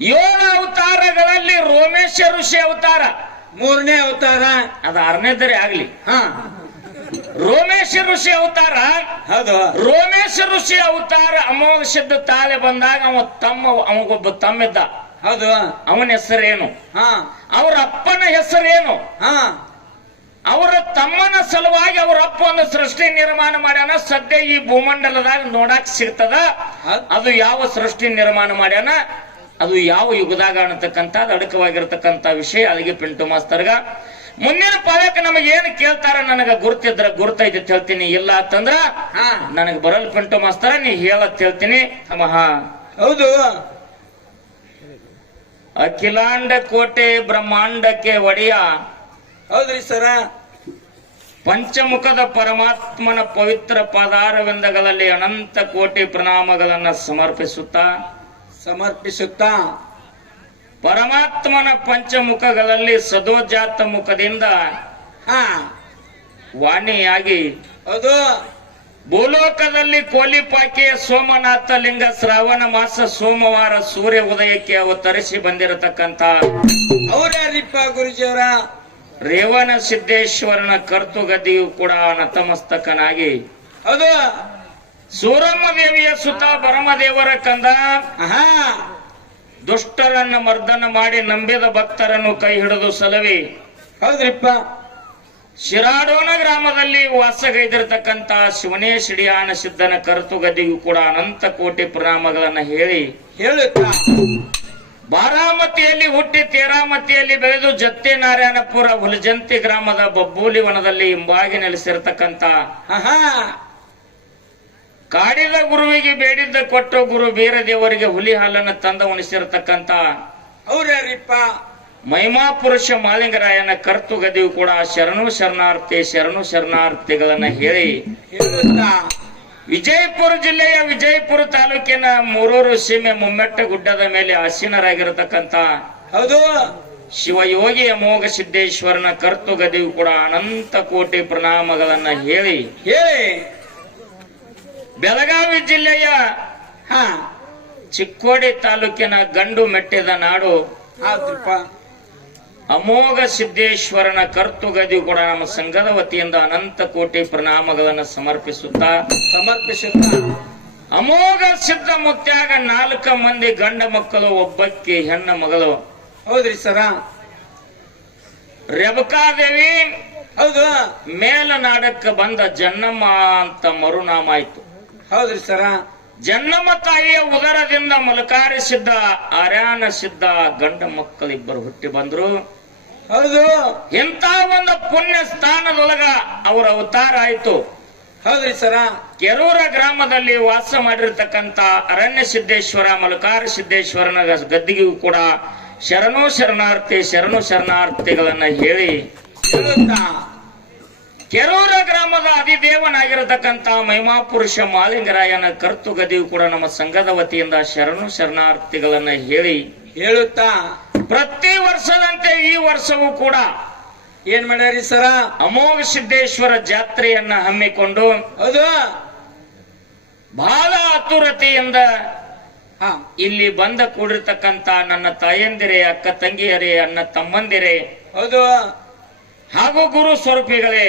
ಏಳು ಅವತಾರಗಳಲ್ಲಿ ರೋಮೇಶ ಋಷಿ ಅವತಾರ ಮೂರನೇ ಅವತಾರ. ಅದ ಆರನೇದರೆ ಆಗ್ಲಿ. ಹಾ, ರೋಮೇಶ ಋಷಿ ಅವತಾರ. ಹೌದು. ರೋಮೇಶ ಋಷಿ ಅವತಾರ ಅಮೋಘ ಸಿದ್ಧ ತಾಳೆ ಬಂದಾಗ ಅವಗೊಬ್ಬ ತಮ್ಮಿದ್ದ. ಹೌದು. ಅವನ ಹೆಸರೇನು? ಹಾ, ಅವ್ರ ಅಪ್ಪನ ಹೆಸರೇನು? ಹಾ, ಅವರ ತಮ್ಮನ ಸಲುವಾಗಿ ಅವ್ರ ಅಪ್ಪ ಒಂದು ಸೃಷ್ಟಿ ನಿರ್ಮಾಣ ಮಾಡ್ಯಾನ. ಸದ್ಯ ಈ ಭೂಮಂಡಲದಾಗ ನೋಡಕ್ ಸಿಗ್ತದ. ಅದು ಯಾವ ಸೃಷ್ಟಿ ನಿರ್ಮಾಣ ಮಾಡ್ಯಾನ, ಅದು ಯಾವ ಯುಗದಾಗ ಅನ್ನತಕ್ಕಂತ ಅಡಕವಾಗಿರ್ತಕ್ಕಂತ ವಿಷಯ. ಅಲ್ಲಿಗೆ ಪಿಂಟು ಮಾಸ್ತರ್ಗ ಮುಂದಿನ ಪಾಲಕ ನಮಗೆ ಏನ್ ಕೇಳ್ತಾರ ನನಗ ಗುರ್ತಿದ್ರ ಗುರ್ತೈತಿ ಹೇಳ್ತೀನಿ, ಇಲ್ಲ ಅಂತಂದ್ರ ನನಗ್ ಬರಲ್ ಪಿಂಟು ಮಾಸ್ತರ ನೀ ಹೇಳತ್ ಹೇಳ್ತೀನಿ. ಮಹಾ ಹೌದು. ಅಖಿಲಾಂಡ ಕೋಟೆ ಬ್ರಹ್ಮಾಂಡಕ್ಕೆ ಒಡೆಯ. ಹೌದ್ರಿ ಸರ. ಪಂಚಮುಖದ ಪರಮಾತ್ಮನ ಪವಿತ್ರ ಪಾದಾರವಿಂದಗಳಲ್ಲಿ ಅನಂತ ಕೋಟಿ ಪ್ರಣಾಮಗಳನ್ನ ಸಮರ್ಪಿಸುತ್ತಾ ಪರಮಾತ್ಮನ ಪಂಚಮುಖಗಳಲ್ಲಿ ಸದೋಜಾತ ಮುಖದಿಂದ ವಾಣಿಯಾಗಿ ಹೌದು ಭೂಲೋಕದಲ್ಲಿ ಕೋಲಿಪಾಕಿಯ ಸೋಮನಾಥ ಲಿಂಗ ಶ್ರಾವಣ ಮಾಸ ಸೋಮವಾರ ಸೂರ್ಯ ಉದಯಕ್ಕೆ ಅವತರಿಸಿ ಬಂದಿರತಕ್ಕಂತ ಅವರ್ಯಾರಿಪ್ಪ ಗುರುಜಿಯವರ? ರೇವಣ ಸಿದ್ದೇಶ್ವರನ ಕರ್ತುಗದ್ದಿಯು ಕೂಡ ನತಮಸ್ತಕನಾಗಿ ಹೌದು ಸೂರಮ್ಮ ದೇವಿಯ ಸುತ ಭರಮದೇವರ ಕಂದ ದುಷ್ಟರನ್ನ ಮರ್ದನ ಮಾಡಿ ನಂಬಿದ ಭಕ್ತರನ್ನು ಕೈ ಹಿಡಿದು ಸಲವಿ ಹೌದ್ರಿಪ್ಪ ಶಿರಾಡೋಣ ಗ್ರಾಮದಲ್ಲಿ ವಾಸಗೈದಿರತಕ್ಕಂತ ಶಿವನೇ ಸಿಡಿಯಾನ ಸಿದ್ಧನ ಕರ್ತುಗದ್ದಿಗೂ ಕೂಡ ಅನಂತ ಕೋಟಿ ಪ್ರಣಾಮಗಳನ್ನ ಹೇಳುತ್ತ ಬಾರಾಮತಿಯಲ್ಲಿ ಹುಟ್ಟಿ ತೇರಾಮತಿಯಲ್ಲಿ ಬೆಳೆದು ಜತ್ತೆ ನಾರಾಯಣಪುರ ಹುಲಜಂತಿ ಗ್ರಾಮದ ಬಬ್ಬೂಲಿ ವನದಲ್ಲಿ ಹಿಂಬಾಗಿ ನೆಲೆಸಿರತಕ್ಕಂತ ಕಾಡಿದ ಗುರುವಿಗೆ ಬೇಡಿದ್ದ ಕೊಟ್ಟು ಗುರು ಬೀರದೇವರಿಗೆ ಹುಲಿ ಹಾಲನ್ನು ತಂದ ಉಣಿಸಿರತಕ್ಕಂತ ಅವ್ರ್ಯಾರಿಪ್ಪ? ಮಹಿಮಾ ಪುರುಷ ಮಾಲಿಂಗರಾಯನ ಕರ್ತುಗದಿಯು ಕೂಡ ಶರಣು ಶರಣಾರ್ಥಿಗಳನ್ನ ಹೇಳಿ ವಿಜಯಪುರ ಜಿಲ್ಲೆಯ ವಿಜಯಪುರ ತಾಲೂಕಿನ ಮೂರೂರು ಸೀಮೆ ಮುಮ್ಮೆಟ್ಟ ಗುಡ್ಡದ ಮೇಲೆ ಆಸೀನರಾಗಿರತಕ್ಕಂತ ಹೌದು ಶಿವಯೋಗಿ ಅಮೋಘ ಸಿದ್ದೇಶ್ವರನ ಕರ್ತುಗದಿಯು ಕೂಡ ಅನಂತ ಕೋಟಿ ಪ್ರಣಾಮಗಳನ್ನ ಹೇಳಿ ಬೆಳಗಾವಿ ಜಿಲ್ಲೆಯ ಚಿಕ್ಕೋಡಿ ತಾಲೂಕಿನ ಗಂಡು ಮೆಟ್ಟಿದ ನಾಡು ಅಮೋಘ ಸಿದ್ದೇಶ್ವರನ ಕರ್ತುಗದಿ ಕೂಡ ನಮ್ಮ ಸಂಘದ ವತಿಯಿಂದ ಅನಂತ ಕೋಟಿ ಪ್ರಣಾಮಗಳನ್ನು ಸಮರ್ಪಿಸುತ್ತಾ ಅಮೋಘ ಸಿದ್ಧ ಮುಕ್ತ್ಯಾಗ 4 ಮಂದಿ ಗಂಡ ಮಕ್ಕಳು, ಒಬ್ಬಕ್ಕೆ ಹೆಣ್ಣ ಮಗಳು. ಹೌದ್ರಿ ಸರ. ರೇಬಕಾದೇವಿ ಹೌದು ಮೇಲನಾಡಕ್ಕೆ ಬಂದ ಜನ್ನಮ್ಮ ಅಂತ ಮರುನಾಮ ಆಯ್ತು. ಹೌದ್ರಿ ಸರ. ಜನ್ನಮ್ಮ ತಾಯಿಯ ಉದರದಿಂದ ಮಲಕಾರಿ ಸಿದ್ಧ ಆರ್ಯಾನ ಸಿದ್ಧ ಗಂಡ ಮಕ್ಕಳಿಬ್ಬರು ಹುಟ್ಟಿ ಬಂದ್ರು. ಹೌದು ಇಂಥ ಒಂದು ಪುಣ್ಯ ಸ್ಥಾನದೊಳಗ ಅವರ ಅವತಾರ ಆಯ್ತು. ಹೌದ್ರಿ ಸರ. ಕೆರೂರ ಗ್ರಾಮದಲ್ಲಿ ವಾಸ ಮಾಡಿರ್ತಕ್ಕಂತ ಅರಣ್ಯ ಸಿದ್ದೇಶ್ವರ ಮಲಕಾರಿ ಸಿದ್ದೇಶ್ವರನ ಗದ್ದಿಗೂ ಕೂಡ ಶರಣು ಶರಣಾರ್ಥಿಗಳನ್ನ ಹೇಳಿ ಕೆರೂರ ಗ್ರಾಮದ ಅಧಿದೇವನಾಗಿರತಕ್ಕಂತ ಮಹಿಮಾ ಪುರುಷ ಮಾಲಿಂಗರಾಯನ ಕರ್ತುಗದಿಯು ಕೂಡ ನಮ್ಮ ಸಂಘದ ವತಿಯಿಂದ ಶರಣು ಶರಣಾರ್ಥಿಗಳನ್ನ ಹೇಳುತ್ತಾ ಪ್ರತಿ ವರ್ಷದಂತೆ ಈ ವರ್ಷವೂ ಕೂಡ ಏನ್ ಮಾಡ್ಯಾರಿ ಸರ? ಅಮೋಘ ಸಿದ್ದೇಶ್ವರ ಜಾತ್ರೆಯನ್ನ ಹಮ್ಮಿಕೊಂಡು ಹೌದು ಬಹಳ ಆತುರತೆಯಿಂದ ಇಲ್ಲಿ ಬಂದ ಕೂಡಿರ್ತಕ್ಕಂತ ನನ್ನ ತಾಯಂದಿರೇ, ಅಕ್ಕ ತಂಗಿಯರೇ, ಅಣ್ಣ ತಮ್ಮಂದಿರೇ, ಹೌದು ಹಾಗೂ ಗುರು ಸ್ವರೂಪಿಗಳೇ,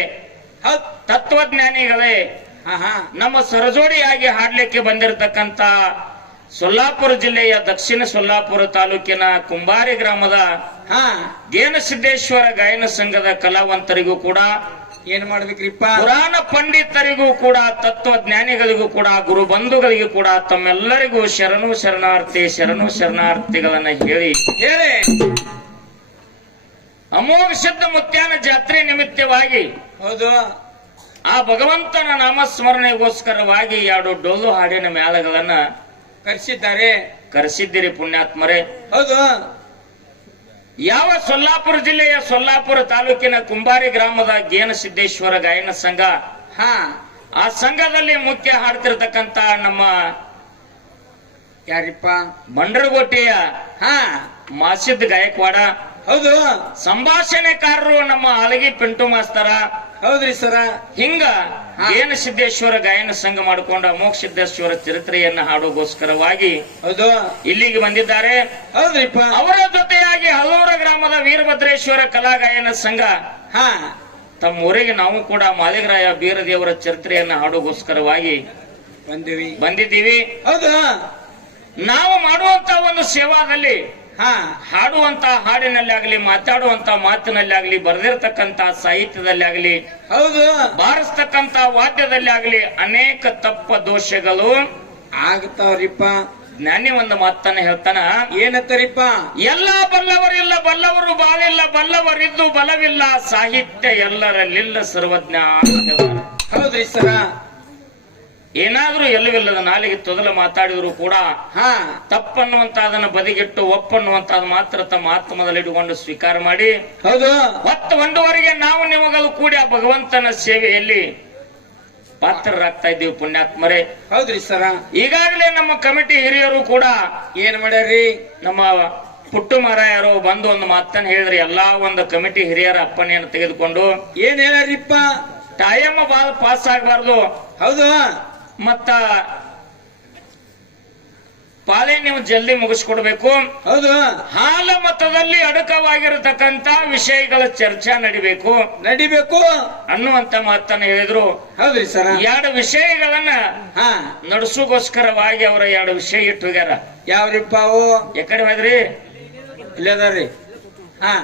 ತತ್ವಜ್ಞಾನಿಗಳೇ, ನಮ್ಮ ಸರಜೋಡಿಯಾಗಿ ಹಾಡ್ಲಿಕ್ಕೆ ಬಂದಿರತಕ್ಕಂತ ಸೊಲ್ಲಾಪುರ ಜಿಲ್ಲೆಯ ದಕ್ಷಿಣ ಸೊಲ್ಲಾಪುರ ತಾಲೂಕಿನ ಕುಂಬಾರಿ ಗ್ರಾಮದ ಗೇನಸಿದ್ದೇಶ್ವರ ಗಾಯನ ಸಂಘದ ಕಲಾವಂತರಿಗೂ ಕೂಡ ಏನ್ ಮಾಡ್ಬೇಕ್ರಿಪ್ಪ? ಪುರಾಣ ಪಂಡಿತರಿಗೂ ಕೂಡ ತತ್ವಜ್ಞಾನಿಗಳಿಗೂ ಕೂಡ ಗುರು ಬಂಧುಗಳಿಗೂ ಕೂಡ ತಮ್ಮೆಲ್ಲರಿಗೂ ಶರಣು ಶರಣಾರ್ಥಿಗಳನ್ನ ಹೇಳಿ ಅಮೋಘ ಸಿದ್ಧ ಮುತ್ಯಾನ ಜಾತ್ರೆ ನಿಮಿತ್ತವಾಗಿ ಹೌದು ಆ ಭಗವಂತನ ನಾಮಸ್ಮರಣೆಗೋಸ್ಕರವಾಗಿ 2 ಡೊಳ್ಳು ಹಾಡಿನ ಮೇಳಗಳನ್ನ ಕರೆಸಿದ್ದೀರಿ ಪುಣ್ಯಾತ್ಮರೇ. ಹೌದು ಯಾವ ಸೊಲ್ಲಾಪುರ ಜಿಲ್ಲೆಯ ಸೊಲ್ಲಾಪುರ ತಾಲೂಕಿನ ಕುಂಬಾರಿ ಗ್ರಾಮದ ಗೇನಸಿದ್ದೇಶ್ವರ ಗಾಯನ ಸಂಘ, ಆ ಸಂಘದಲ್ಲಿ ಮುಖ್ಯ ಹಾಡ್ತಿರ್ತಕ್ಕಂತ ನಮ್ಮ ಯಾರಿಪ್ಪ? ಬಂಡ್ರಗೋಟೆಯ ಮಾಸಿದ್ ಗಾಯಕ್ವಾಡ. ಹೌದು ಸಂಭಾಷಣೆಕಾರರು ನಮ್ಮ ಅಳಗಿ ಪಿಂಟು ಮಾಸ್ತರ. ಹೌದ್ರಿ ಸರ. ಹಿಂಗ ಗೇನ ಸಿದ್ದೇಶ್ವರ ಗಾಯನ ಸಂಘ ಮಾಡಿಕೊಂಡ ಅಮೋಘ ಸಿದ್ದೇಶ್ವರ ಚರಿತ್ರೆಯನ್ನ ಹಾಡೋಗೋಸ್ಕರವಾಗಿ ಹೌದು ಇಲ್ಲಿಗೆ ಬಂದಿದ್ದಾರೆ. ಹೌದ್ರಿಪ್ಪ. ಅವರ ಜೊತೆಯಾಗಿ ಹಲೂರ ಗ್ರಾಮದ ವೀರಭದ್ರೇಶ್ವರ ಕಲಾ ಗಾಯನ ಸಂಘ ಹಾ ತಮ್ಮ ಊರಿಗೆ ನಾವು ಕೂಡ ಮಾಲಿಗರಾಯ ಬೀರದೇವರ ಚರಿತ್ರೆಯನ್ನ ಹಾಡೋಗೋಸ್ಕರವಾಗಿ ಬಂದಿದ್ದೀವಿ. ಹೌದು ನಾವು ಮಾಡುವಂತ ಒಂದು ಸೇವಾದಲ್ಲಿ ಹಾ ಹಾಡುವಂತ ಹಾಡಿನಲ್ಲಿ ಆಗಲಿ, ಮಾತಾಡುವಂತ ಮಾತಿನಲ್ಲಿ ಆಗಲಿ, ಬರೆದಿರ್ತಕ್ಕಂತ ಸಾಹಿತ್ಯದಲ್ಲಿ ಆಗಲಿ, ಹೌದು ಬಾರಿಸ್ತಕ್ಕಂತ ವಾದ್ಯದಲ್ಲಿ ಆಗಲಿ ಅನೇಕ ತಪ್ಪ ದೋಷಗಳು ಆಗ್ತಾವ್ರಿಪ್ಪ. ಜ್ಞಾನಿ ಒಂದು ಮಾತನ್ನ ಹೇಳ್ತಾನ, ಏನತ್ತರಿಪ್ಪ? ಎಲ್ಲ ಬಲ್ಲವರಿಲ್ಲ, ಬಲ್ಲವರು ಬಾಳಿಲ್ಲ, ಬಲ್ಲವರಿದ್ದು ಬಲವಿಲ್ಲ, ಸಾಹಿತ್ಯ ಎಲ್ಲರಲ್ಲಿಲ್ಲ ಸರ್ವಜ್ಞ. ಹೌದ್ರಿ ಸರ. ಏನಾದ್ರೂ ಎಲ್ಲವಿಲ್ಲದ ನಾಲಿಗೆ ತೊದಲು ಮಾತಾಡಿದ್ರು ಕೂಡ ಹಾ ತಪ್ಪನ್ನುವಂತ ಅದನ್ನ ಬದಿಗಿಟ್ಟು ಒಪ್ಪನ್ನುವಂತ ಮಾತ್ರ ತಮ್ಮ ಆತ್ಮದಲ್ಲಿ ಇಟ್ಟುಕೊಂಡು ಸ್ವೀಕಾರ ಮಾಡಿ, ಹೌದು ಹೊತ್ತು ಒಂದುವರೆಗೆ ನಾವು ನಿಮಗಳು ಕೂಡಿ ಆ ಭಗವಂತನ ಸೇವೆಯಲ್ಲಿ ಪಾತ್ರರಾಗ್ತಾ ಇದ್ದೀವಿ ಪುಣ್ಯಾತ್ಮರೇ. ಹೌದ್ರಿ ಸರ. ಈಗಾಗಲೇ ನಮ್ಮ ಕಮಿಟಿ ಹಿರಿಯರು ಕೂಡ ಏನ್ ಮಾಡ್ಯಾರ್ರಿ? ನಮ್ಮ ಪುಟ್ಟು ಮಾರಾಯರು ಬಂದು ಒಂದು ಮಾತನ್ನ ಹೇಳಿದ್ರೆ, ಎಲ್ಲಾ ಒಂದು ಕಮಿಟಿ ಹಿರಿಯರ ಅಪ್ಪಣೆಯನ್ನು ತೆಗೆದುಕೊಂಡು ಏನ್ ಹೇಳ್ಯಾರಿಪ್ಪ? ಟೈಮ್ ಪಾಸ್ ಆಗಬಾರ್ದು, ಹೌದು ಮತ್ತ ಪಾಲೆ ನೀವು ಜಲ್ದಿ ಮುಗಿಸ್ಕೊಡ್ಬೇಕು, ಹೌದು ಹಾಲ ಮತದಲ್ಲಿ ಅಡಕವಾಗಿರತಕ್ಕಂತ ವಿಷಯಗಳ ಚರ್ಚಾ ನಡಿಬೇಕು ಅನ್ನುವಂತ ಮಾತನ್ನ ಹೇಳಿದ್ರು. ಹೌದ್ರಿ ಸರ. ಎರಡು ವಿಷಯಗಳನ್ನ ಹಾ ನಡೆಸೋಗೋಸ್ಕರವಾಗಿ ಅವರ ಎರಡು ವಿಷಯ ಇಟ್ಟು ಹೋಗ್ಯಾರ. ಯಾವ್ರಿಪ್ಪ ಅವು? ಎಕಡೆ ಹೋದ್ರಿ? ಇಲ್ಲದಾರ್ರಿ. ಹಾ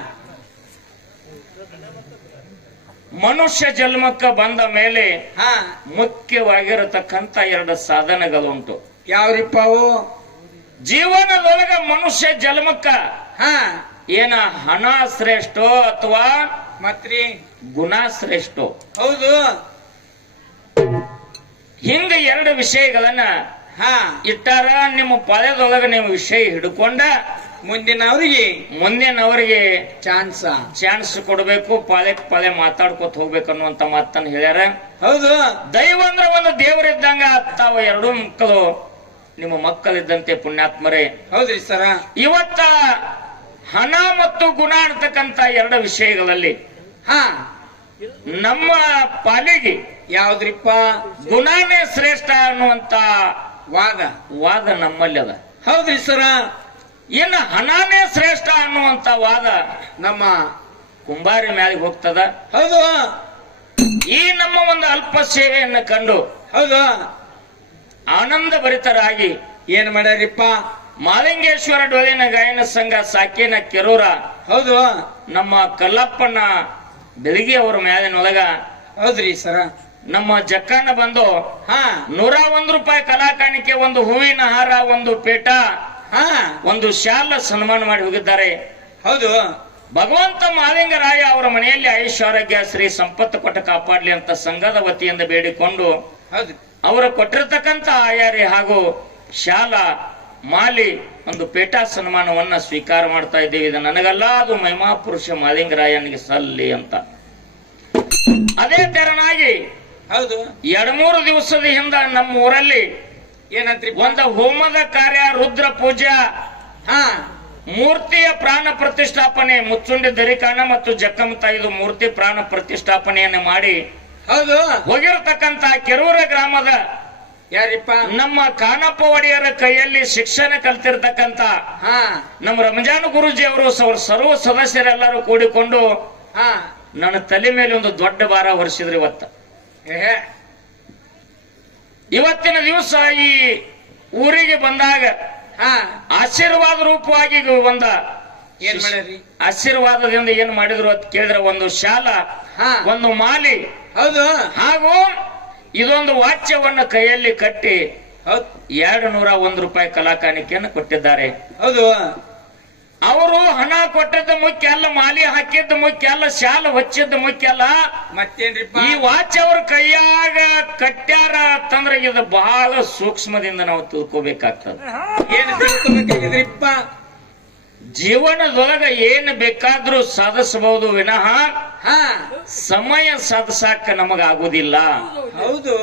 ಮನುಷ್ಯ ಜನ್ಮಕ್ಕ ಬಂದ ಮೇಲೆ ಹಾ ಮುಖ್ಯವಾಗಿರತಕ್ಕಂತ ಎರಡು ಸಾಧನಗಳುಂಟು. ಯಾವ್ರಿಪ್ಪ ಅವು? ಜೀವನದೊಳಗ ಮನುಷ್ಯ ಜನ್ಮಕ್ಕ ಹಾ ಏನ ಹಣ ಶ್ರೇಷ್ಠೋ ಅಥವಾ ಮತ್ರಿ ಗುಣ ಶ್ರೇಷ್ಠೋ? ಹೌದು. ಹಿಂಗ ಎರಡು ವಿಷಯಗಳನ್ನ ಹಾ ಇಟ್ಟಾರ. ನಿಮ್ಮ ಪಾಳ್ಯದೊಳಗ ನೀವು ವಿಷಯ ಹಿಡ್ಕೊಂಡ ಮುಂದಿನವರಿಗೆ ಚಾನ್ಸ್ ಕೊಡಬೇಕು, ಪಾಳ್ಯ ಮಾತಾಡ್ಕೊತ ಹೋಗ್ಬೇಕು ಅನ್ನುವಂತ ಮಾತನ್ನ ಹೇಳ್ಯಾರ. ಹೌದು. ದೈವ ಅಂದ್ರ ಒಂದು ದೇವರಿದ್ದಂಗ ತಾವ ಎರಡು ಮಕ್ಕಳು ನಿಮ್ಮ ಮಕ್ಕಳಿದ್ದಂತೆ ಪುಣ್ಯಾತ್ಮರೇ. ಹೌದ್ರಿ ಸರ. ಇವತ್ತ ಹಣ ಮತ್ತು ಗುಣ ಅಂತಕ್ಕಂತ ಎರಡು ವಿಷಯಗಳಲ್ಲಿ ಹಾ ನಮ್ಮ ಪಾಲಿಗೆ ಯಾವ್ದ್ರಿಪ್ಪ? ಗುಣನೇ ಶ್ರೇಷ್ಠ ಅನ್ನುವಂತ ವಾದ ನಮ್ಮಲ್ಲಿ ಅದ. ಹೌದ್ರಿ ಸರ. ಇನ್ನು ಹಣನೇ ಶ್ರೇಷ್ಠ ಅನ್ನುವಂತ ವಾದ ನಮ್ಮ ಕುಂಬಾರಿ ಮ್ಯಾಲಿಗೆ ಹೋಗ್ತದ. ಹೌದು. ಈ ನಮ್ಮ ಒಂದು ಅಲ್ಪ ಸೇವೆಯನ್ನು ಕಂಡು ಹೌದು ಆನಂದ ಭರಿತರಾಗಿ ಏನ್ ಮಾಡ್ಯಾರಿಪ್ಪ? ಮಾಲಿಂಗೇಶ್ವರ ಡೊಳ್ಳಿನ ಗಾಯನ ಸಂಘ ಸಾಕೇನ ಕೆರೂರ, ಹೌದು ನಮ್ಮ ಕಲ್ಲಪ್ಪನ ಬೆಳಗಿ ಅವರ ಮ್ಯಾಲಿನೊಳಗ, ಹೌದ್ರಿ ಸರ, ನಮ್ಮ ಜಕ್ಕಣ್ಣ ಬಂದು ಹಾ 101 ರೂಪಾಯಿ ಕಲಾಕಾಣಿಕೆ, ಒಂದು ಹೂವಿನ ಹಾರ, ಒಂದು ಪೇಟ, ಹಾ ಒಂದು ಶಾಲ ಸನ್ಮಾನ ಮಾಡಿ ಹೋಗಿದ್ದಾರೆ. ಹೌದು. ಭಗವಂತ ಮಾಲಿಂಗರಾಯ ಅವರ ಮನೆಯಲ್ಲಿ ಆಯುಷ್ಯ ಶ್ರೀ ಸಂಪತ್ತು ಕೊಟ್ಟ ಕಾಪಾಡ್ಲಿ ಅಂತ ಸಂಘದ ವತಿಯಿಂದ ಬೇಡಿಕೊಂಡು ಹೌದು ಅವರ ಕೊಟ್ಟಿರತಕ್ಕಂತ ಆಯಾರಿ ಹಾಗೂ ಶಾಲ ಮಾಲಿ ಒಂದು ಪೇಟ ಸನ್ಮಾನವನ್ನ ಸ್ವೀಕಾರ ಮಾಡ್ತಾ ಇದ್ದೀವಿ. ಇದು ನನಗಲ್ಲ, ಅದು ಮಹಿಮಾಪುರುಷ ಮಾಲಿಂಗರಾಯನಿಗೆ ಸಲ್ಲಿ ಅಂತ. ಅದೇ ತೆರನಾಗಿ ಹೌದು 2-3 ದಿವಸದ ಹಿಂದ ನಮ್ಮ ಊರಲ್ಲಿ ಏನಂತ್ರಿ? ಒಂದು ಹೋಮದ ಕಾರ್ಯ, ರುದ್ರ ಪೂಜಾ, ಹಾ ಮೂರ್ತಿಯ ಪ್ರಾಣ ಪ್ರತಿಷ್ಠಾಪನೆ, ಮುಚ್ಚುಂಡಿ ದರಿಕಾಣ ಮತ್ತು ಜಕ್ಕಮ್ಮ ತಾಯಿದು ಮೂರ್ತಿ ಪ್ರಾಣ ಪ್ರತಿಷ್ಠಾಪನೆಯನ್ನು ಮಾಡಿ ಹೌದು ಹೋಗಿರತಕ್ಕಂತ ಕೆರೂರ ಗ್ರಾಮದ ಯಾರಿಪ್ಪ? ನಮ್ಮ ಕಾನಪ್ಪ ಒಡೆಯರ ಕೈಯಲ್ಲಿ ಶಿಕ್ಷಣ ಕಲ್ತಿರ್ತಕ್ಕಂತ ಹಾ ನಮ್ಮ ರಂಜಾನ್ ಗುರುಜಿ ಅವರು ಸರ್ವ ಸದಸ್ಯರೆಲ್ಲರೂ ಕೂಡಿಕೊಂಡು ಹಾ ನನ್ನ ತಲೆ ಮೇಲೆ ಒಂದು ದೊಡ್ಡ ಭಾರ ಹೊರಿಸಿದ್ರು. ಇವತ್ತಿನ ದಿವಸ ಈ ಊರಿಗೆ ಬಂದಾಗ ಹಾ ಆಶೀರ್ವಾದ ರೂಪವಾಗಿ ಏನ್ ಮಾಡ್ಯಾರಿ? ಆಶೀರ್ವಾದದಿಂದ ಏನ್ ಮಾಡಿದ್ರು ಅಂತ ಕೇಳಿದ್ರೆ, ಒಂದು ಶಾಲ, ಹಾ ಒಂದು ಮಾಲಿ, ಹೌದು ಹಾಗೂ ಇದೊಂದು ವಾಚ್ಯವನ್ನ ಕೈಯಲ್ಲಿ ಕಟ್ಟಿ ಹೌದು 201 ರೂಪಾಯಿ ಕಲಾಕಾಣಿಕೆಯನ್ನು ಕೊಟ್ಟಿದ್ದಾರೆ. ಹೌದು. ಅವರು ಹಣ ಕೊಟ್ಟದ್ದು ಮುಖ್ಯ ಅಲ್ಲ, ಮಾಲಿ ಹಾಕಿದ್ದು ಮುಖ್ಯ ಅಲ್ಲ, ಶಾಲ ಹೊಚ್ಚಿದ್ದು ಮುಖ್ಯ ಅಲ್ಲ. ಮತ್ತೇನ್ರಿಪ್ಪ? ಈ ವಾಚ್ ಅವ್ರ ಕೈಯಾಗ ಕಟ್ಟ್ಯಾರ ಅಂತಂದ್ರೆ ಇದು ಬಹಳ ಸೂಕ್ಷ್ಮದಿಂದ ನಾವು ತಿಳ್ಕೋಬೇಕಾಗ್ತದೆ. ಏನು ತಿಳ್ಕೋಬೇಕಾಗಿದ್ರಿಪ್ಪ? ಜೀವನದೊಳಗ ಏನು ಬೇಕಾದ್ರೂ ಸಾಧಿಸಬಹುದು ವಿನಃ ಹಾ ಸಮಯ ಸಾಧಿಸಾಕ ನಮಗಾಗುದಿಲ್ಲ. ಹೌದು.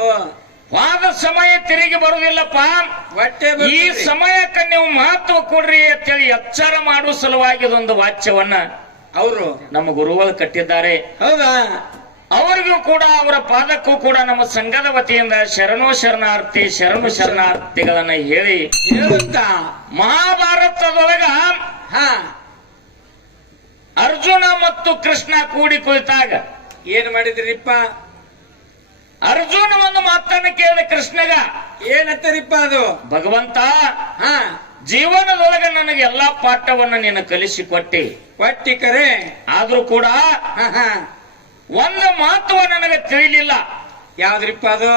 ವಾದ ಸಮಯ ತಿರುಗಿ ಬರುದಿಲ್ಲಪ್ಪ. ಹೊಟ್ಟೆ ಈ ಸಮಯಕ್ಕೆ ನೀವು ಮಹತ್ವ ಕೊಡ್ರಿ ಅಂತೇಳಿ ಎಚ್ಚರ ಮಾಡುವ ಸಲುವಾಗಿ ಇದೊಂದು ವಾಚ್ಯವನ್ನ ಅವರು ನಮ್ಮ ಗುರುಗಳು ಕಟ್ಟಿದ್ದಾರೆ. ಹೌದಾ? ಅವರಿಗೂ ಕೂಡ ಅವರ ಪಾದಕ್ಕೂ ಕೂಡ ನಮ್ಮ ಸಂಘದ ವತಿಯಿಂದ ಶರಣು ಶರಣಾರ್ಥಿಗಳನ್ನ ಹೇಳಿ ಹೇಳುತ್ತಾ ಮಹಾಭಾರತದೊಳಗ ಹಾ ಅರ್ಜುನ ಮತ್ತು ಕೃಷ್ಣ ಕೂಡಿ ಕುಳಿತಾಗ ಏನ್ ಮಾಡಿದ್ರಿಪ್ಪ? ಅರ್ಜುನ ಒಂದು ಮಾತನ್ನ ಕೇಳಿದ ಕೃಷ್ಣಗ, ಏನತ್ತರಿಪ್ಪ ಅದು? ಭಗವಂತ, ಹಾ ಜೀವನದೊಳಗೆ ನನಗೆ ಎಲ್ಲಾ ಪಾಠವನ್ನ ನೀನು ಕಲಿಸಿಕೊಟ್ಟಿ, ಒಟ್ಟಿ ಕರೆ. ಆದ್ರೂ ಕೂಡ ಹಾ ಹಾ ಒಂದು ಮಹತ್ವ ನನಗೆ ತಿಳಿಲಿಲ್ಲ. ಯಾವ್ದ್ರಿಪ್ಪ ಅದು?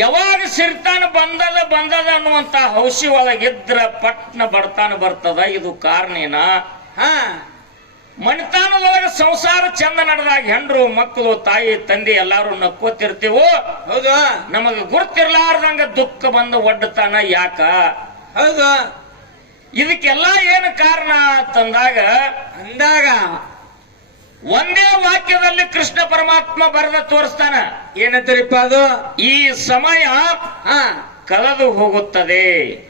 ಯಾವಾಗ ಸಿರ್ತಾನ ಬಂದದ ಅನ್ನುವಂತ ಹೌಸಿ ಒಳಗಿದ್ರ ಪಟ್ನ ಬರ್ತದ. ಇದು ಕಾರಣೇನ? ಹಾ ಮಣಿತಾನದೊಳಗೆ ಸಂಸಾರ ಚಂದ ನಡೆದಾಗ ಹೆಂಡ್ರು ಮಕ್ಕಳು ತಾಯಿ ತಂದೆ ಎಲ್ಲಾರು ನಕ್ಕೋತಿರ್ತೀವೋ, ಹೌದು ನಮಗ ಗುರ್ತಿರ್ಲಾರ್ದಂಗ ದುಃಖ ಬಂದು ಒಡ್ಡತಾನ ಯಾಕ? ಹೌದು. ಇದಕ್ಕೆಲ್ಲ ಏನು ಕಾರಣ ಅಂತಂದಾಗ ಅಂದಾಗ ಒಂದೇ ವಾಕ್ಯದಲ್ಲಿ ಕೃಷ್ಣ ಪರಮಾತ್ಮ ಬರೆದ ತೋರಿಸ್ತಾನ. ಏನತ್ತರಿಪ್ಪ ಅದು? ಈ ಸಮಯ ಹಾ ಕಳೆದು ಹೋಗುತ್ತದೆ.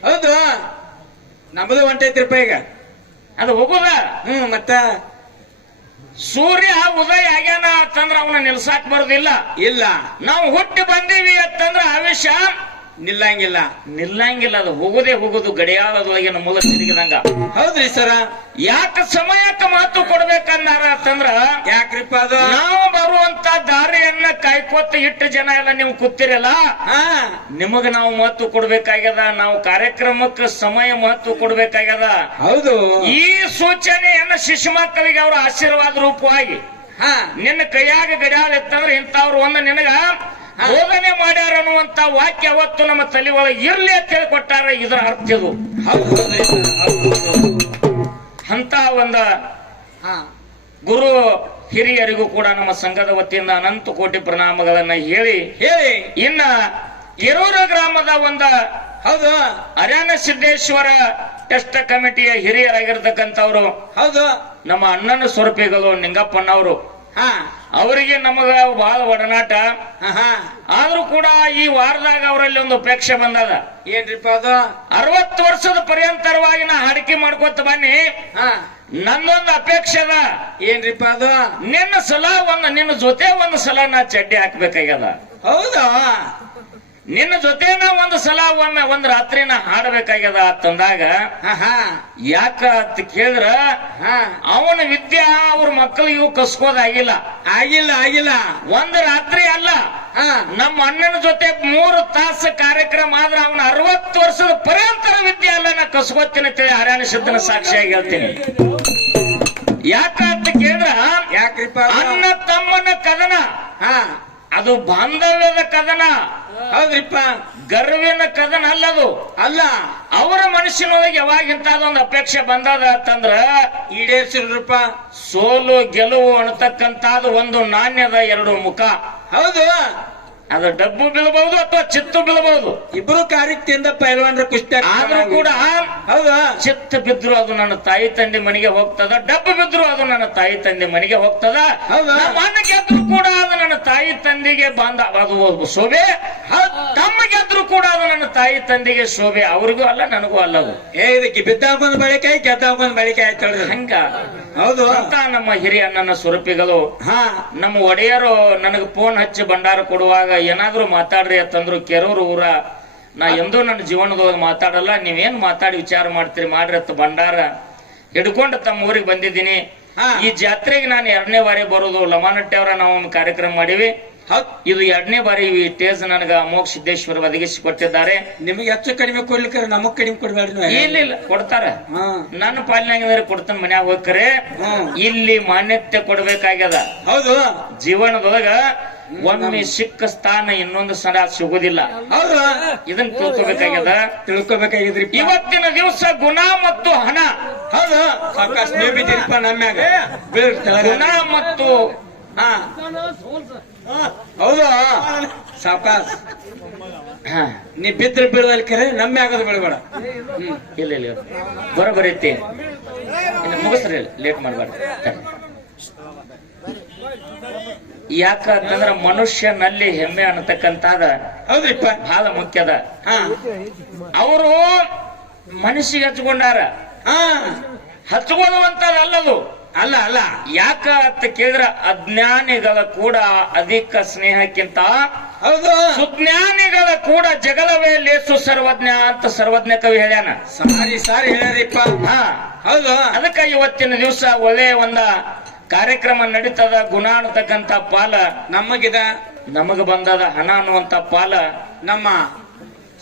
ಹೌದು, ನಮ್ಮದು ಹೊಂಟೈತ್ರಿಪ್ಪ ಈಗ. ಅದು ಹೋಗುದ. ಮತ್ತ ಸೂರ್ಯ ಉದಯ ಆಗ್ಯಾನ ಅಂತಂದ್ರ ಅವನ ನಿಲ್ಸಾಕ್ ಬರೋದಿಲ್ಲ. ಇಲ್ಲ, ನಾವು ಹುಟ್ಟಿ ಬಂದೀವಿ ಅಂತಂದ್ರ ಆವೇಶ ನಿಲ್ಲಂಗಿಲ್ಲ. ಅದು ಹೋಗುದು ಗಡಿಯಾಳದೊಳಗಿನ ಮೂಲ ತಿರುಗಿದಂಗ. ಹೌದ್ರಿ ಸರ. ಯಾಕ ಸಮಯಕ್ಕೆ ಮಾತು ಕೊಡ್ಬೇಕಂದಾರ ಅಂತಂದ್ರ, ಯಾಕ್ರಿಪ್ಪ ಅದು? ನಾವು ಬರುವಂತ ದಾರಿಯನ್ನ ಕಾಯ್ಕೋತ ಇಟ್ಟು ಜನ ಎಲ್ಲ ನೀವು ಕೂತಿರಲ್ಲ, ಹಾ ನಿಮಗ ನಾವು ಮಹತ್ವ ಕೊಡ್ಬೇಕಾಗ್ಯದ. ನಾವು ಕಾರ್ಯಕ್ರಮಕ್ಕೆ ಸಮಯ ಮಹತ್ವ ಕೊಡ್ಬೇಕಾಗ್ಯದ. ಹೌದು. ಈ ಸೂಚನೆಯನ್ನ ಶಿಶು ಮಕ್ಕಳಿಗೆ ಅವರ ಆಶೀರ್ವಾದ ರೂಪವಾಗಿ ಹಾ ನಿನ್ನ ಕೈಯಾಗ ಗಡಿಯಾಳ ಇತ್ತಂದ್ರೆ ಇಂಥವ್ರು ಒಂದು ನಿನಗ ಬೋಧನೆ ಮಾಡ್ಯಾರ ಅನ್ನುವಂತ ವಾಕ್ಯ ಅವತ್ತು ನಮ್ಮ ತಲೆ ಒಳಗೆ ಇರ್ಲಿ ಅಂತ ಹೇಳಿಕೊಟ್ಟಾರ. ಇದರ ಅರ್ಥ ಇದು. ಅಂತ ಒಂದ ಗುರು ಹಿರಿಯರಿಗೂ ಕೂಡ ನಮ್ಮ ಸಂಘದ ವತಿಯಿಂದ ಅನಂತ ಕೋಟಿ ಪ್ರಣಾಮಗಳನ್ನ ಹೇಳಿ ಇನ್ನ ಕೆರೂರ ಗ್ರಾಮದ ಒಂದ ಹೌದು ಅರ್ಯಾನ ಸಿದ್ದೇಶ್ವರ ಟೆಸ್ಟ್ ಕಮಿಟಿಯ ಹಿರಿಯರಾಗಿರ್ತಕ್ಕಂಥವ್ರು, ಹೌದು ನಮ್ಮ ಅಣ್ಣನ ಸ್ವರೂಪಿಗಳು ನಿಂಗಪ್ಪನವರು, ಹಾ ಅವರಿಗೆ ನಮಗ ಬಹಳ ಒಡನಾಟ. ಆದ್ರೂ ಕೂಡ ಈ ವಾರದಾಗ ಅವರಲ್ಲಿ ಒಂದು ಅಪೇಕ್ಷೆ ಬಂದದ. ಏನ್ರಿಪ್ಪ ಅದು? 60 ವರ್ಷದ ಪರ್ಯಂತರವಾಗಿ ನಾ ಹಾಡಿಕೆ ಮಾಡ್ಕೊತ ಬನ್ನಿ. ನಂದೊಂದು ಅಪೇಕ್ಷೆ ಅದ. ಏನ್ರಿಪ್ಪ ಅದು? ನಿನ್ನ ಜೊತೆ ಒಂದು ಸಲ ನಾ ಚಡ್ಡಿ ಹಾಕ್ಬೇಕಾಗ್ಯದ. ಹೌದಾ? ನಿನ್ನ ಜೊತೆನ ಒಂದು ಸಲ ಒಂದ್ ರಾತ್ರಿ ನಾ ಹಾಡಬೇಕಾಗ್ಯದ ಅಂತಂದಾಗ, ಯಾಕ ಅಂತ ಕೇಳಿದ್ರ ಅವನ ವಿದ್ಯೆ ಅವ್ರ ಮಕ್ಕಳಿಗೂ ಕಸ್ಕೋದಾಗಿಲ್ಲ. ಆಗಿಲ್ಲ. ಒಂದು ರಾತ್ರಿ ಅಲ್ಲ, ನಮ್ಮ ಅಣ್ಣನ ಜೊತೆ 3 ತಾಸು ಕಾರ್ಯಕ್ರಮ ಆದ್ರ ಅವನ 60 ವರ್ಷದ ಪರ್ಯಂತರ ವಿದ್ಯೆ ಅಲ್ಲ ನಾ ಕಸ್ಕೋತೀನಿ ಅಂತೇಳಿ ಹರ್ಯಾಣ ಸಿದ್ಧನ ಸಾಕ್ಷಿಯಾಗಿ ಹೇಳ್ತೀನಿ. ಯಾಕ ಅಂತ ಕೇಳಿದ್ರ, ಯಾಕ್ರಿಪ್ಪ? ಅಣ್ಣ ತಮ್ಮನ ಕದನ ಅದು ಬಾಂಧವ್ಯದ ಕದನ. ಹೌದ್ರಿಪ್ಪ, ಗರ್ವಿನ ಕದನ ಅಲ್ಲದು. ಅಲ್ಲ, ಅವರ ಮನಸ್ಸಿನೊಳಗೆ ಯಾವಾಗ ಇಂತದೊಂದು ಅಪೇಕ್ಷೆ ಬಂದದ ಅಂತಂದ್ರ ಈಡೇರಿಸಿರ್ರಪ್ಪ. ಸೋಲು ಗೆಲುವು ಅನ್ನತಕ್ಕಂತಾದ ಒಂದು ನಾಣ್ಯದ 2 ಮುಖ. ಹೌದು, ಅದು ಡಬ್ಬು ಬೀಳಬಹುದು ಅಥವಾ ಚಿತ್ತು ಬೀಳಬಹುದು. ಇಬ್ರು ಕಾರ್ಯಕ್ತಿಯಿಂದ ಪೈಲ್ವಾನ್ರ ಕುಸ್ತಿ. ಆದ್ರೂ ಕೂಡ ಹೌದಾ, ಚಿತ್ತ ಬಿದ್ರು ಅದು ನನ್ನ ತಾಯಿ ತಂದೆ ಮನೆಗೆ ಹೋಗ್ತದ, ಡಬ್ಬು ಬಿದ್ರು ಅದು ನನ್ನ ತಾಯಿ ತಂದೆ ಮನೆಗೆ ಹೋಗ್ತದ. ಮಣ್ಣ ಗೆದ್ರು ಕೂಡ ಅದು ನನ್ನ ತಾಯಿ ತಂದೆಗೆ ಅದು ಶೋಭೆ. ತಮ್ಮ ಗೆದ್ರು ಕೂಡ ಅದು ನನ್ನ ತಾಯಿ ತಂದೆಗೆ ಶೋಭೆ. ಅವ್ರಿಗೂ ಅಲ್ಲ, ನನಗೂ ಅಲ್ಲದು. ಇದಕ್ಕೆ ಬಿದ್ದಾಕೊಂದ್ ಬಳಿಕೆ ಗೆದ್ದಾಕೊಂದ್ ಬಳಿಕೆ ಆಯ್ತು ಹಂಗ. ಹೌದು ಅಂತ ನಮ್ಮ ಹಿರಿಯ ಅಣ್ಣನ ಸ್ವರೂಪಿಗಳು ನಮ್ಮ ಒಡೆಯರು ನನಗೆ ಫೋನ್ ಹಚ್ಚಿ ಭಂಡಾರ ಕೊಡುವಾಗ ಏನಾದ್ರು ಮಾತಾಡ್ರಿ ಅಂತಂದ್ರು, ಕೆರೂರು ಊರ ನಾ ಎಂದೂ ನನ್ನ ಜೀವನದೊಳಗೆ ಮಾತಾಡಲ್ಲ, ನೀವೇನ್ ಮಾತಾಡಿ ವಿಚಾರ ಮಾಡ್ತೀರಿ ಮಾಡ್ರಿ ಅಂತ ಭಂಡಾರ ಹಿಡ್ಕೊಂಡು ತಮ್ಮ ಊರಿಗೆ ಬಂದಿದ್ದೀನಿ. ಈ ಜಾತ್ರೆಗೆ ನಾನು 2ನೇ ಬಾರಿ ಬರೋದು. ಲಮಾನಟ್ಟಿ ಅವರ ನಾವು ಒಂದು ಕಾರ್ಯಕ್ರಮ ಮಾಡಿವಿ. ಇದು 2ನೇ ಬಾರಿ ಈ ಟೇಜ್ ನನಗ ಅಮೋಘ ಸಿದ್ದೇಶ್ವರ ಒದಗಿಸಿ ಕೊಟ್ಟಿದ್ದಾರೆ. ನಿಮಗೆ ಹೆಚ್ಚು ಕಡಿಮೆ ಕೊಡ್ಲಿಕ್ಕೆ ನಮಗ್ ಕಡಿಮೆ ಕೊಡ್ಬೇಡ್ರಿ. ಇಲ್ಲ ಕೊಡ್ತಾರ, ನನ್ನ ಪಾಲಿನಾಗ ಕೊಡ್ತಾನ ಮನ್ಯಾಗ ಹೋಗ್ಕರೆ. ಇಲ್ಲಿ ಮಾನ್ಯತೆ ಕೊಡ್ಬೇಕಾಗ್ಯದ. ಹೌದು, ಜೀವನದೊಳಗ ಒಮ್ಮೆ ಸಿಕ್ಕ ಸ್ಥಾನ ಇನ್ನೊಂದು ಸಲ ಸಿಗೋದಿಲ್ಲ. ಹೌದು, ಇದನ್ನ ತಿಳ್ಕೊಬೇಕಾಗ್ಯದ್ರಿ. ಇವತ್ತಿನ ದಿವಸ ಗುಣ ಮತ್ತು ಹಣ. ಹೌದು, ಸಾಕಷ್ಟು ನೀವು ಬಿದ್ದೀರಿಪ್ಪ ನಮ್ಮ್ಯಾಗ. ಗುಣ ಮತ್ತು ಹೌದು ಸಾವಕಾಶ. ನೀ ಬಿದ್ರ ಬೀಳದಲ್ಲಿ ಕರೆ ನಮ್ಮ್ಯಾಗದು ಬೆಳಬೇಡ. ಇಲ್ಲ ಬರೋಬರೈತಿ. ಮುಗಿಸ್ರಿ, ಲೇಟ್ ಮಾಡ್ಬಾರ್ದು. ಯಾಕಂತಂದ್ರ ಮನುಷ್ಯನಲ್ಲಿ ಹೆಮ್ಮೆ ಅನ್ನತಕ್ಕಂತಾದ ಹೌದ್ರಿಪ್ಪ ಬಹಳ ಮುಖ್ಯದ. ಅವರು ಮನಸ್ಸಿಗೆ ಹಚ್ಕೊಂಡಾರ. ಹಚ್ಕೊಳ್ಳುವಂತದಲ್ಲದು. ಅಲ್ಲ ಅಲ್ಲ ಯಾಕ ಅಂತ ಕೇಳಿದ್ರ ಅಜ್ಞಾನಿಗಳ ಕೂಡ ಅಧಿಕ ಸ್ನೇಹಕ್ಕಿಂತ ಹೌದು ಸುಜ್ಞಾನಿಗಳ ಕೂಡ ಜಗಳವೇ ಲೇಸು ಸರ್ವಜ್ಞ ಅಂತ ಸರ್ವಜ್ಞ ಕವಿ ಹೇಳ್ಯಾನ. ಸಾರಿ ಹೇಳ್ಯಾರಿಪ್ಪ. ಹಾ ಹೌದು ಅದಕ್ಕ ಇವತ್ತಿನ ದಿವಸ ಒಳ್ಳೆ ಒಂದ ಕಾರ್ಯಕ್ರಮ ನಡೀತದ. ಗುಣ ಅನ್ನತಕ್ಕಂತ ಪಾಲ ನಮಗಿದ ನಮಗ ಬಂದದ, ಹಣ ಅನ್ನುವಂತ ಪಾಲ ನಮ್ಮ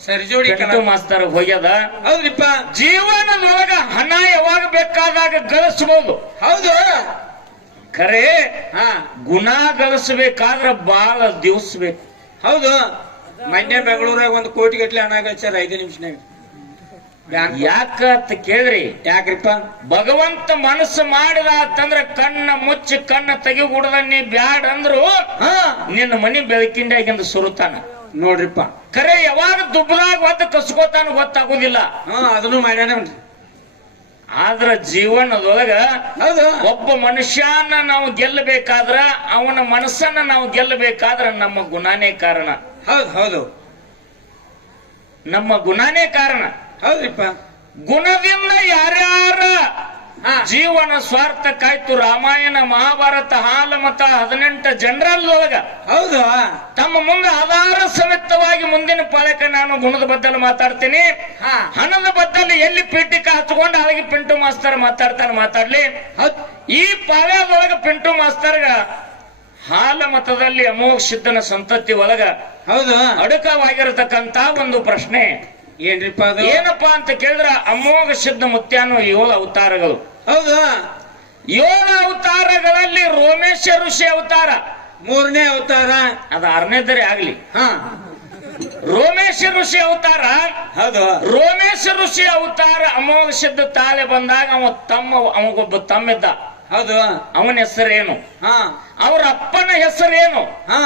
ಸರ್ಜೋಡಿ ಗಂಟು ಮಾಸ್ತರ್ ಹೋಗ್ಯದ. ಹೌದ್ರಿಪ್ಪ. ಜೀವನದೊಳಗ ಹಣ ಯಾವಾಗ ಬೇಕಾದಾಗ ಗಳಿಸಬಹುದು. ಹೌದು ಖರೆ ಹಾ ಗುಣ ಗಳಿಸಬೇಕಾದ್ರ ಬಾಳ ದಿವ್ಸ ಬೇಕು. ಹೌದು ಮೊನ್ನೆ ಬೆಂಗಳೂರಾಗ 1 ಕೋಟಿ ಗಟ್ಲೆ ಹಣ ಗಳಿಸ್ಯಾರ 5 ನಿಮಿಷನಾಗ. ಯಾಕ ಅಂತ ಕೇಳ್ರಿ, ಯಾಕ್ರಿಪ್ಪ? ಭಗವಂತ ಮನಸ್ಸು ಮಾಡಿದ ಅಂತಂದ್ರ ಕಣ್ಣ ಮುಚ್ಚಿ ಕಣ್ಣ ತೆಗಿಗೂಡದ ನೀ ಬ್ಯಾಡ್ ಅಂದ್ರು ಹಾ ನಿನ್ನ ಮನಿ ಬೆಳಕಿಂಡಾಗಿಂದ ಸುರುತಾನ. ನೋಡ್ರಿಪ್ಪ. ಖರೆ ಯಾವಾಗ ದುಬ್ಬದಾಗ ಒದ್ದು ಕಸ್ಕೋತಾನ ಗೊತ್ತಾಗುದಿಲ್ಲ. ಹಾ ಅದನ್ನು ಮಾಡ್ಯಾನ. ಆದ್ರ ಜೀವನದೊಳಗ ಹೌದು ಒಬ್ಬ ಮನುಷ್ಯನ ನಾವು ಗೆಲ್ಲಬೇಕಾದ್ರ, ಅವನ ಮನಸ್ಸನ್ನ ನಾವು ಗೆಲ್ಲಬೇಕಾದ್ರ ನಮ್ಮ ಗುಣಾನೇ ಕಾರಣ. ಹೌದು ನಮ್ಮ ಗುಣಾನೇ ಕಾರಣ. ಹೌದ್ರಿಪ್ಪ. ಗುಣದಿಂದ ಯಾರ್ಯಾರ ಜೀವನ ಸ್ವಾರ್ಥಕ್ಕಾಯ್ತು. ರಾಮಾಯಣ ಮಹಾಭಾರತ ಹಾಲ ಮತ 18 ಜನರಲ್ ಒಳಗ ಹೌದು ತಮ್ಮ ಮುಂದೆ ಆಧಾರ ಸಮೇತವಾಗಿ ಮುಂದಿನ ಪಾಲಕ ನಾನು ಗುಣದ ಬದ್ದಲು ಮಾತಾಡ್ತೀನಿ. ಹಣದ ಬದ್ದಲು ಎಲ್ಲಿ ಪೀಠಿಕ ಹಚ್ಕೊಂಡು ಅಲ್ಲಿಗೆ ಪಿಂಟು ಮಾಸ್ತರ್ ಮಾತಾಡ್ಲಿ. ಈ ಪಾಳ್ಯದೊಳಗ ಪಿಂಟು ಮಾಸ್ತರ್ಗ ಹಾಲ ಮತದಲ್ಲಿ ಅಮೋಘ ಸಿದ್ಧನ ಸಂತತಿ ಒಳಗ ಹೌದು ಅಡಕವಾಗಿರತಕ್ಕಂತ ಒಂದು ಪ್ರಶ್ನೆ ಏನ್ರಿಪ್ಪ ಅದು? ಏನಪ್ಪಾ ಅಂತ ಕೇಳಿದ್ರ ಅಮೋಘ ಸಿದ್ಧ ಮುತ್ಯಾನು 7 ಅವತಾರಗಳು. ಹೌದು 7 ಅವತಾರಗಳಲ್ಲಿ ರೋಮೇಶ ಋಷಿ ಅವತಾರ 3ನೇ ಅವತಾರ. ಅದ 6ನೇದರೆ ಆಗ್ಲಿ. ಹಾ ರೋಮೇಶ ಋಷಿ ಅವತಾರ. ಹೌದು ರೋಮೇಶ ಋಷಿ ಅವತಾರ ಅಮೋಘ ಸಿದ್ಧ ತಾಳೆ ಬಂದಾಗ ಅವಗೊಬ್ಬ ತಮ್ಮಿದ್ದ. ಹೌದು ಅವನ ಹೆಸರೇನು? ಹಾ ಅವ್ರ ಅಪ್ಪನ ಹೆಸರೇನು? ಹಾ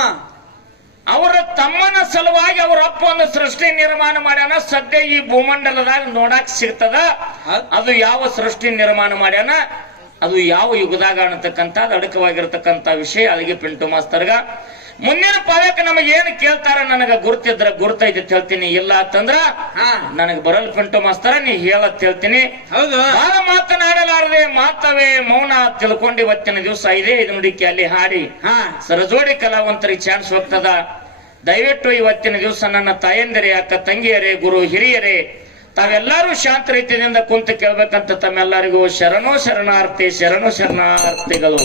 ಅವರ ತಮ್ಮನ ಸಲುವಾಗಿ ಅವ್ರ ಅಪ್ಪ ಒಂದು ಸೃಷ್ಟಿ ನಿರ್ಮಾಣ ಮಾಡ್ಯಾನ. ಸದ್ಯ ಈ ಭೂಮಂಡಲದಾಗ ನೋಡಾಕ್ ಸಿಗ್ತದ. ಅದು ಯಾವ ಸೃಷ್ಟಿ ನಿರ್ಮಾಣ ಮಾಡ್ಯಾನ, ಅದು ಯಾವ ಯುಗದಾಗ ಅನ್ನತಕ್ಕಂತ ಅಡಕವಾಗಿರ್ತಕ್ಕಂತ ವಿಷಯ ಅಲ್ಲಿಗೆ ಪಿಂಟು ಮಾಸ್ತರ್ಗ. ಮುಂದಿನ ಪಾಲಕ ನಮಗೆ ಏನು ಕೇಳ್ತಾರ ನನಗ ಗುರ್ತಿದ್ರ ಗುರ್ತೈತಿ ಹೇಳ್ತೀನಿ, ಇಲ್ಲ ಅಂತಂದ್ರ ನನಗ್ ಬರಲ್ ಪಿಂಟು ಮಾಸ್ತರ ನೀ ಹೇಳತ್ ಹೇಳ್ತೀನಿ. ಹೌದು ಬಹಳ ಮಾತನಾಡಲಾರದೆ ಮಾತವೇ ಮೌನ ತಿಳ್ಕೊಂಡು ಇವತ್ತಿನ ದಿವಸ 5 ನುಡಿಕೆ ಅಲ್ಲಿ ಹಾಡಿ ಸರಜೋಡಿ ಕಲಾವಂತರಿಗೆ ಚಾನ್ಸ್ ಹೋಗ್ತದ. ದಯವಿಟ್ಟು ಇವತ್ತಿನ ದಿವಸ ನನ್ನ ತಾಯಂದಿರೇ, ಅಕ್ಕ ತಂಗಿಯರೇ, ಗುರು ಹಿರಿಯರೇ, ತಾವೆಲ್ಲರೂ ಶಾಂತ ರೀತಿಯಿಂದ ಕುಂತು ಕೇಳ್ಬೇಕಂತ ತಮ್ಮೆಲ್ಲರಿಗೂ ಶರಣೋ ಶರಣಾರ್ಥಿಗಳು.